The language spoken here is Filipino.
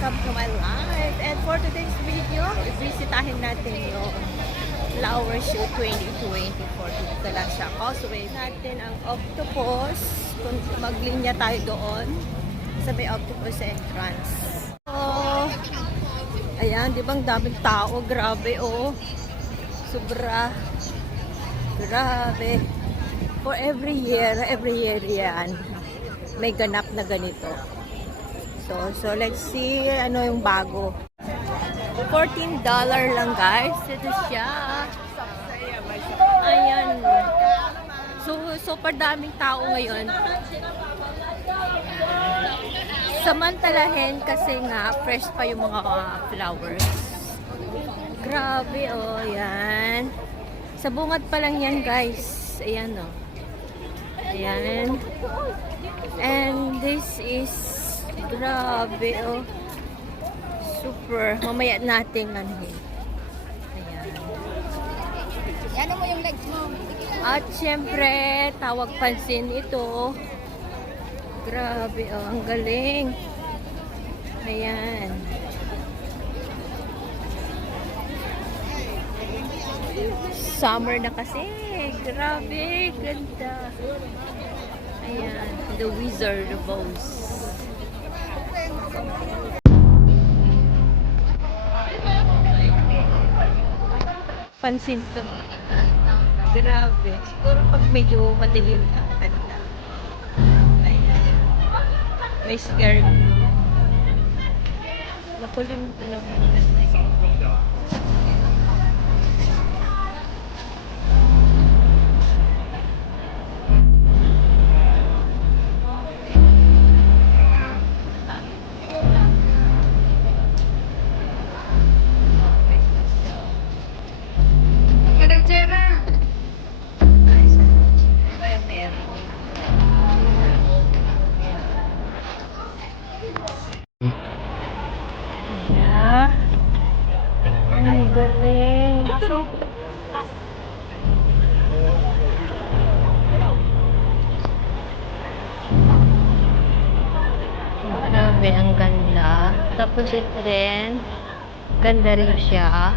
welcome to my life. And for today's video, ibisitahin natin yung Flower Show 2024 dito lang sa Causeway. Natin ang Octopus, kung maglinya tayo doon sa may Octopus entrance. So, ayan, di ba ang daming tao? Grabe, oh. Sobra. Grabe. For every year yan, may ganap na ganito. So let's see ano yung bago. $14 lang guys. Ito siya. Ayan. So super daming tao ngayon. Samantalahin kasi nga fresh pa yung mga flowers. Grabe oh, yan. Sa bungad pa lang yan guys. Ayan oh. Ayan. And this is grabe oh. Super. Mamaya natin ano eh. Ayan. Ano mo yung legs mo? At syempre, tawag pansin ito. Grabe oh, ang galing. Ayan. Summer na kasi. Grabe, ganda. Ayan, The Wizard of Oz. Pansin to. Grabe. Siguro pag medyo madilim na. Ayan. May scare. Nakulim ito na. Ay, galing. Grabe, ang ganda. Tapos ito rin. Ganda rin siya.